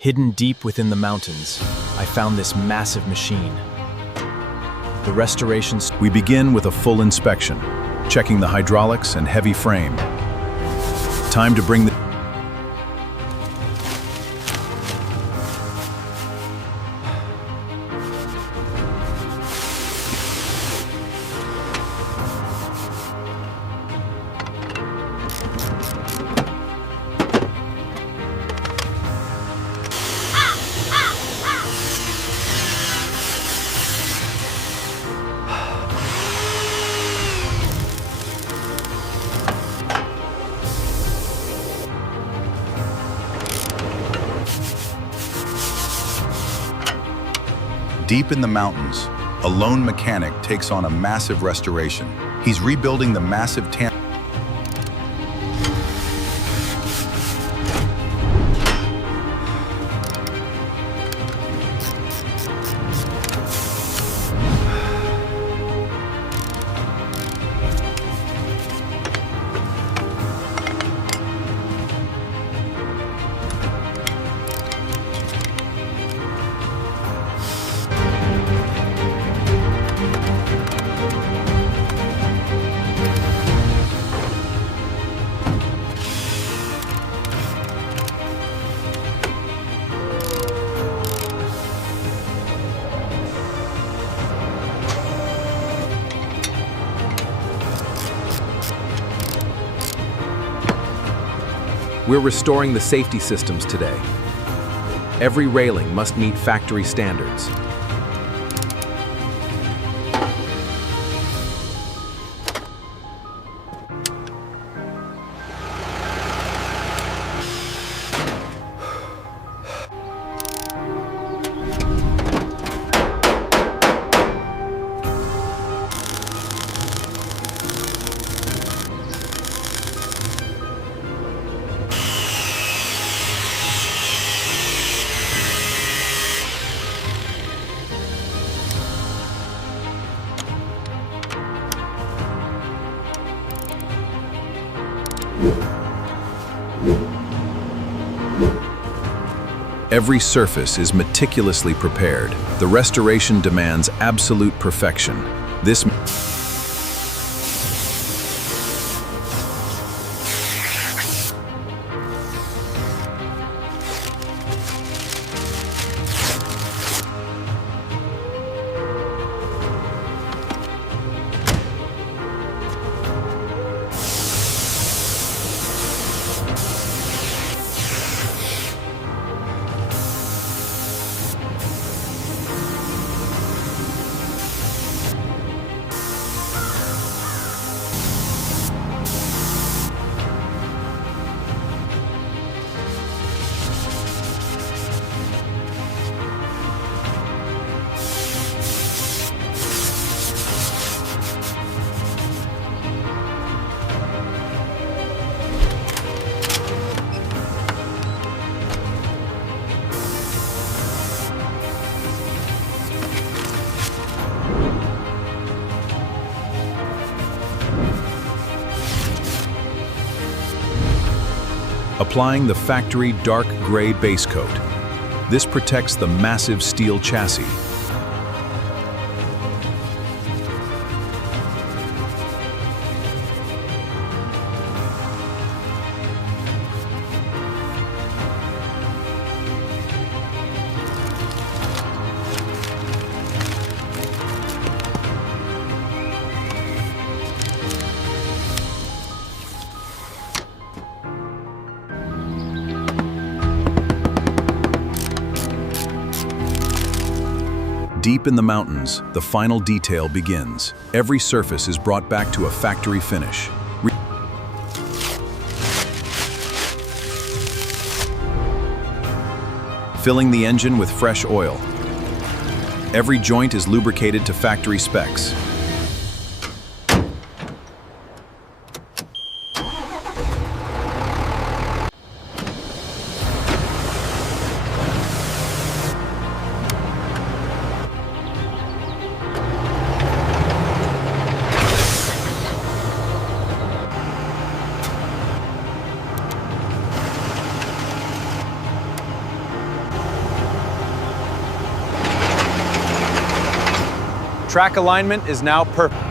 Hidden deep within the mountains, I found this massive machine. The restorations. We begin with a full inspection, checking the hydraulics and heavy frame. Time to bring the Deep in the mountains, a lone mechanic takes on a massive restoration. He's rebuilding the massive We're restoring the safety systems today. Every railing must meet factory standards. Every surface is meticulously prepared. The restoration demands absolute perfection. This applying the factory dark gray base coat. This protects the massive steel chassis. Deep in the mountains, the final detail begins. Every surface is brought back to a factory finish. Filling the engine with fresh oil. Every joint is lubricated to factory specs. Track alignment is now perfect.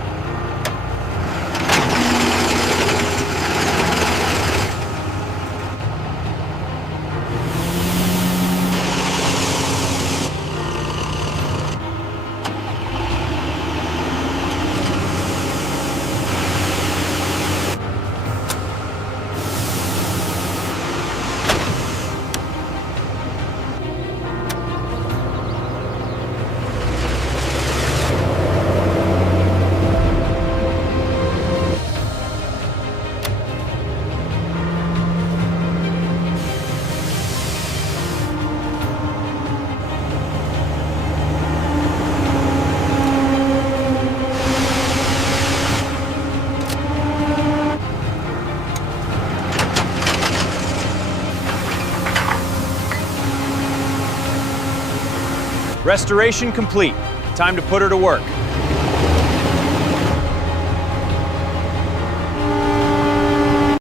Restoration complete. Time to put her to work.